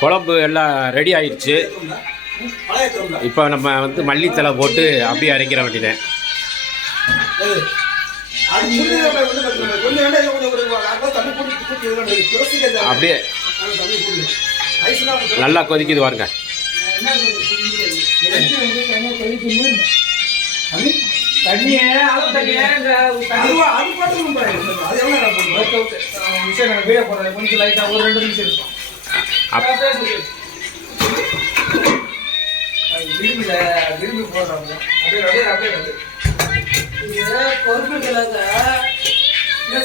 குழம்பு எல்லாம் ரெடி ஆயிடுச்சு. இப்போ நம்ம வந்து மல்லித்தலை போட்டு அப்படியே அரைக்கிற வேண்டியதேன். அப்படியே நல்லா கொதிக்குது பாருங்க. விரும்பி போடுறாங்க. பொறுப்புகளாக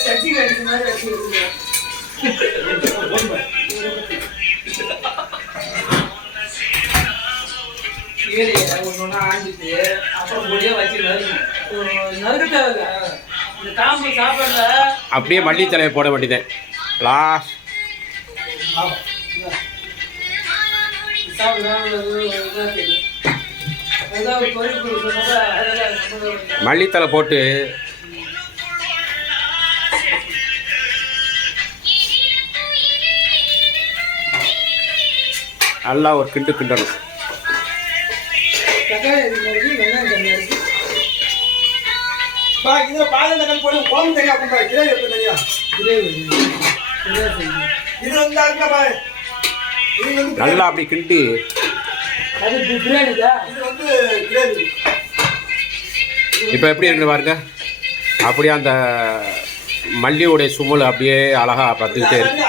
சட்டி கடிச்ச மாதிரி வச்சுருக்கீங்க. கீரையை ஒன்று ஆஞ்சிட்டு அப்புறம் பொடியாக வச்சு நறுக்க தேவையில்ல. இந்த காம்பு சாப்பாடுல அப்படியே மல்லித்தலையை போட வேண்டியதேன். லாஸ்ட் மல்லித்தலை போட்டு நல்லா ஒரு கிண்டணும். நல்லா அப்படி கிண்டி இப்போ எப்படி இருக்கு பாருங்க. அப்படியே அந்த மல்லியுடைய சுமல் அப்படியே அழகா பார்த்துக்கிட்டே இருக்கு.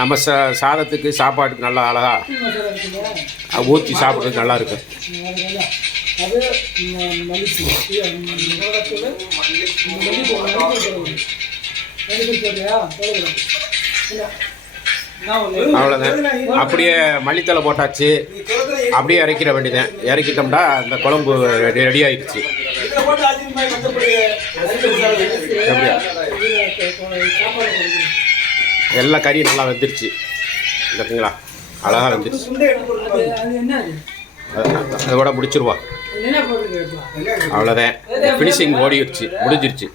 நம்ம சாதத்துக்கு சாப்பாட்டுக்கு நல்லா அழகா ஊற்றி சாப்பிட்றதுக்கு நல்லா இருக்கு. அவ்வளோதான். அப்படியே மல்லித்தலை போட்டாச்சு. அப்படியே இறக்கிட வேண்டியதான். இறக்கிட்டோம்னா அந்த குழம்பு ரெடி ஆயிடுச்சு. எல்லாம் கறி நல்லா வெந்துருச்சு. இருக்குங்களா, அழகாக வெந்துருச்சு. அதை கூட முடிச்சிருவா. அவ்வளோதான். ஃபினிஷிங் ஓடிடுச்சு, முடிஞ்சிருச்சு.